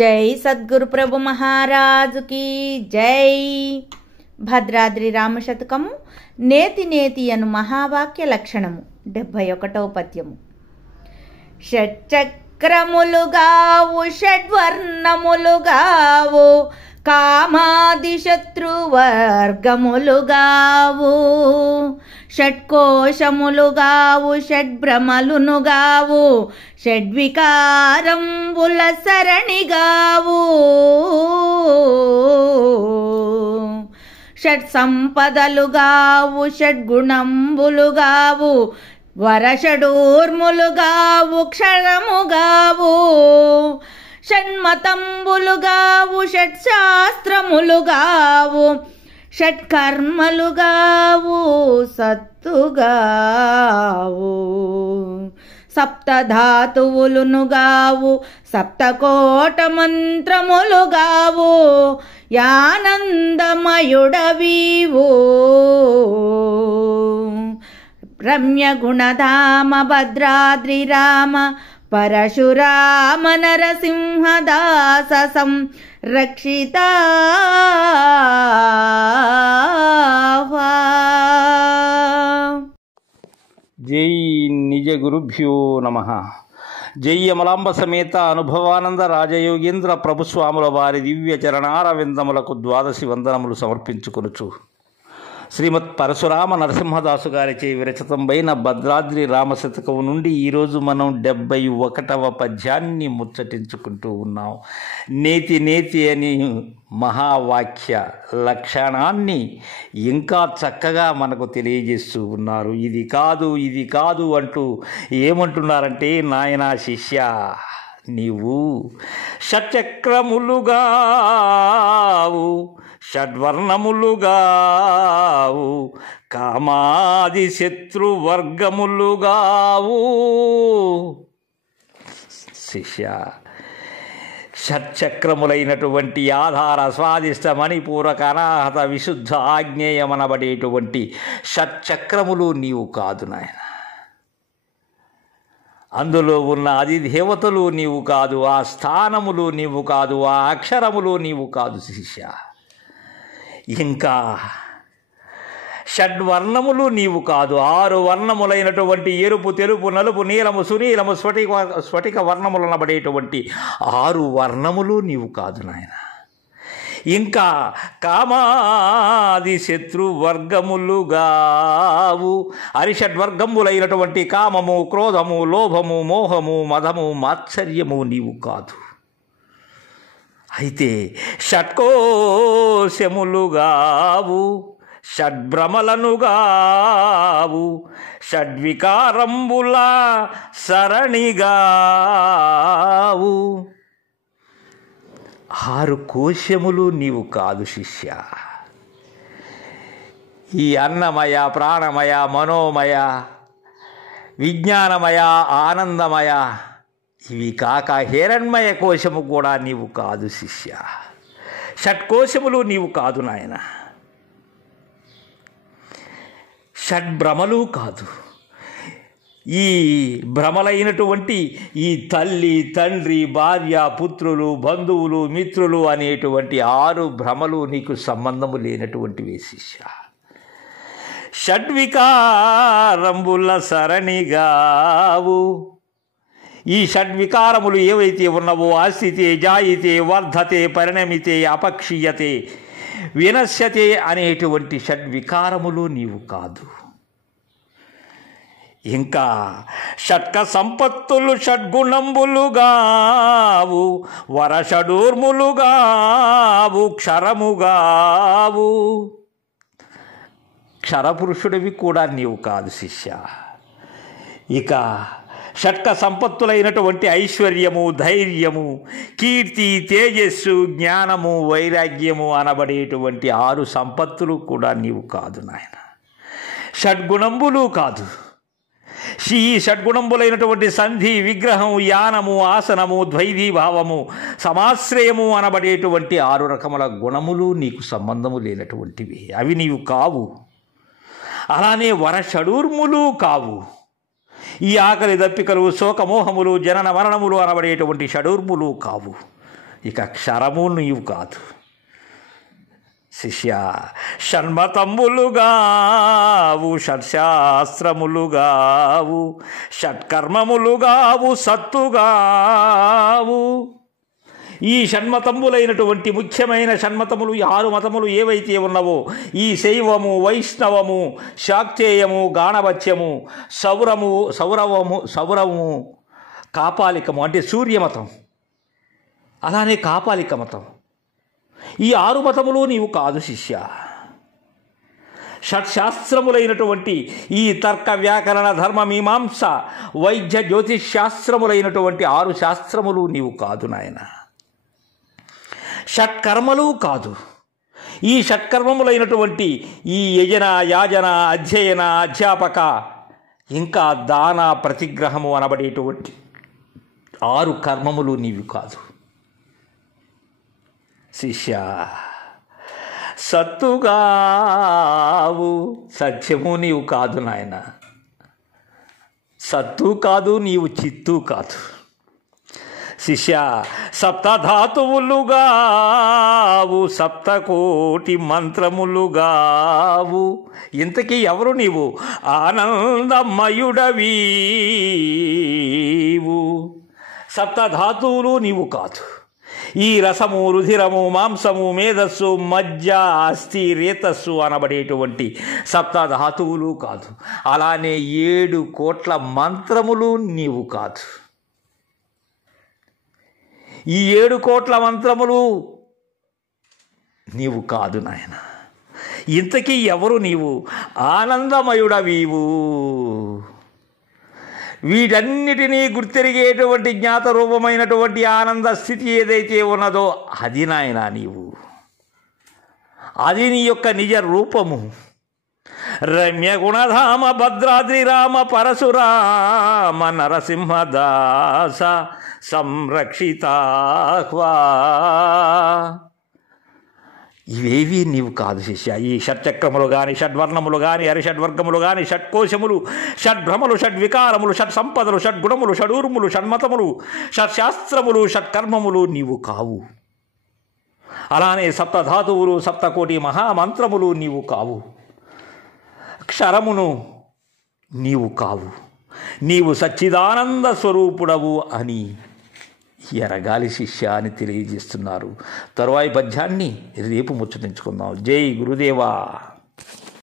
జై సద్గురు ప్రభు మహారాజుకి జై. భద్రాద్రి రామశతకము నేతి నేతి అను మహావాక్య లక్షణము 71వ పద్యము. షట్చక్రములుగావు షడ్వర్ణములుగావు కామాది శత్రువర్గములుగావు షట్కోశములుగావు షడ్భ్రమలునుగావు షడ్వికారంబుల సరణిగావు షట్సంపదలుగావు షడ్గుణంబులుగావు వరషడూర్ములుగావు క్షరముగావు షణ్మతంబులుగావు షట్శాస్త్రములుగావు షట్కర్మలుగావు సత్తుగావు సప్తధాతువులునుగావు సప్తకోట మంత్రములుగావు యానందమయుడవీవు రమ్య గుణధామ భద్రాద్రి రామ పరశురామ నరసింహదాస సంరక్షిత. జై నిజ గురుభ్యో నమః. జై అమలాంబ సమేత అనుభవానంద రాజయోగేంద్ర ప్రభుస్వాముల వారి దివ్య చరణారవిందములకు ద్వాదశి వందనములు సమర్పించుకొనుచు శ్రీమత్ పరశురామ నరసింహదాసు గారిచే విరచితమైన భద్రాద్రి రామశతకం నుండి ఈరోజు మనం 71వ పద్యాన్ని ముచ్చటించుకుంటూ ఉన్నాం. నేతి నేతి అని మహావాక్య లక్షణాన్ని ఇంకా చక్కగా మనకు తెలియజేస్తూ ఉన్నారు. ఇది కాదు అంటూ ఏమంటున్నారంటే, నాయనా శిష్య, నీవు షట్చక్రములుగావు షడ్వర్ణములుగావు కామాది శత్రువర్గములుగావు. శిష్య, షట్చక్రములైనటువంటి ఆధార స్వాదిష్ట మణిపూరక అనాహత విశుద్ధ ఆజ్ఞేయమనబడేటువంటి షట్చక్రములు నీవు కాదు నాయన. అందులో ఉన్న అధిదేవతలు నీవు కాదు, ఆ స్థానములు నీవు కాదు, ఆ అక్షరములు నీవు కాదు శిష్య. ఇంకా షడ్వర్ణములు నీవు కాదు, 6 వర్ణములైనటువంటి ఎరుపు, తెలుపు, నలుపు, నీలము, సునీలము, స్ఫటిక వర్ణములనబడేటువంటి 6 వర్ణములు నీవు కాదు నాయన. ఇంకా కామాది శత్రువర్గములుగావు, అరిషడ్వర్గములైనటువంటి కామము, క్రోధము, లోభము, మోహము, మదము, మాత్సర్యము నీవు కాదు. అయితే షట్కోశములుగావు షడ్భ్రమలనుగావు షడ్వికారంబుల సరణిగావు. 6 కోశములు నీవు కాదు శిష్య. ఈ అన్నమయ, ప్రాణమయ, మనోమయ, విజ్ఞానమయ, ఆనందమయ, ఇవి కాక హిరణ్మయ కోశము కూడా నీవు కాదు శిష్య. షట్కోశములు నీవు కాదు నాయన. షడ్భ్రమలు కాదు. ఈ భ్రమలైనటువంటి ఈ తల్లి, తండ్రి, భార్య, పుత్రులు, బంధువులు, మిత్రులు అనేటువంటి 6 భ్రమలు నీకు సంబంధము లేనటువంటివి శిష్య. షడ్వికారంబుల సరణిగావు. ఈ షడ్వికారములు ఏవైతే ఉన్నవో, ఆస్థితే, జాయితే, వర్ధతే, పరిణమితే, అపక్షీయతే, వినశ్యతే అనేటువంటి షడ్వికారములు నీవు కాదు. ఇంకా షట్క సంపత్తులు షడ్గుణంబులుగావు వరషడూర్ములుగావు క్షరముగావు. క్షరపురుషుడివి కూడా నీవు కాదు శిష్య. ఇక షట్క సంపత్తులైనటువంటి ఐశ్వర్యము, ధైర్యము, కీర్తి, తేజస్సు, జ్ఞానము, వైరాగ్యము అనబడేటువంటి 6 సంపత్తులు కూడా నీవు కాదు నాయన. షడ్గుణంబులు కాదు. ఈ షడ్గుణంబులైనటువంటి సంధి, విగ్రహము, యానము, ఆసనము, ద్వైధీభావము, సమాశ్రయము అనబడేటువంటి 6 రకముల గుణములు నీకు సంబంధము లేనటువంటివి, అవి నీవు కావు. అలానే వరషడూర్ములు కావు. ఈ ఆకలి దప్పికలు, శోకమోహములు, జనన మరణములు అనబడేటువంటి షడూర్ములు కావు. ఇక క్షరము నీవు కాదు. శిష్య, షణ్మతములుగావు, షట్శాస్త్రములుగావు, షట్కర్మములుగావు, సత్తుగావు. ఈ షణ్మతములైనటువంటి ముఖ్యమైన షణ్మతములు, 6 మతములు ఏవైతే ఉన్నవో, ఈ శైవము, వైష్ణవము, శాక్తేయము, గాణవత్యము, సౌరవము, కాపాలికము అంటే సూర్యమతం, అలానే కాపాలిక మతం, ఈ 6 మతములు నీవు కాదు శిష్య. షట్శాస్త్రములైనటువంటి ఈ తర్క, వ్యాకరణ, ధర్మ, మీమాంస, వైద్య, జ్యోతిష్ శాస్త్రములైనటువంటి 6 శాస్త్రములు నీవు కాదు నాయన. షట్కర్మలు కాదు. ఈ షట్కర్మములైనటువంటి ఈ యజన, యాజన, అధ్యయన, అధ్యాపక, ఇంకా దాన, ప్రతిగ్రహము అనబడేటువంటి 6 కర్మములు నీవు కాదు శిష్య. సత్తుగావు, సత్యము నీవు కాదు నాయన. సత్తు కాదు, నీవు చిత్తు కాదు శిష్య. సప్తధాతువులుగావు, సప్తకోటి మంత్రములుగావు. ఇంతకీ ఎవరు నీవు? ఆనందమయుడవీవు. సప్తధాతువులు నీవు కాదు. ఈ రసము, రుధిరము, మాంసము, మేధస్సు, మజ్జ, అస్థి, రేతస్సు అనబడేటువంటి సప్తధాతువులు కాదు. అలానే 7 కోట్ల మంత్రములు నీవు కాదు. ఈ 7 కోట్ల మంత్రములు నీవు కాదు నాయన. ఇంతకీ ఎవరు నీవు? ఆనందమయుడవీవు. వీటన్నిటినీ గుర్తెరిగేటువంటి జ్ఞాత రూపమైనటువంటి ఆనంద స్థితి ఏదైతే ఉన్నదో అది నాయన నీవు. అది నీ యొక్క నిజ రూపము. రమ్య గుణధామ భద్రాద్రి రామ పరశురామ నరసింహదాస సంరక్షితాహ్వా. ఇవేవి నీవు కాదు శిష్య. ఈ షట్చక్రములు కానీ, షడ్వర్ణములు కానీ, హరిషడ్వర్గములు కానీ, షట్కోశములు, షడ్భ్రమలు, షడ్వికారములు, షట్సంపదలు, షడ్గుణములు, షడూర్ములు, షణ్మతములు, షట్శాస్త్రములు, షట్కర్మములు నీవు కావు. అలానే సప్తధాతువులు, సప్తకోటి మహామంత్రములు నీవు కావు. క్షరమును నీవు కావు. నీవు సచ్చిదానంద స్వరూపుడవు అని ఎరగాలి శిష్య అని తెలియజేస్తున్నారు. తరువాయి పద్యాన్ని రేపు ముచ్చటించుకుందాం. జై గురుదేవా.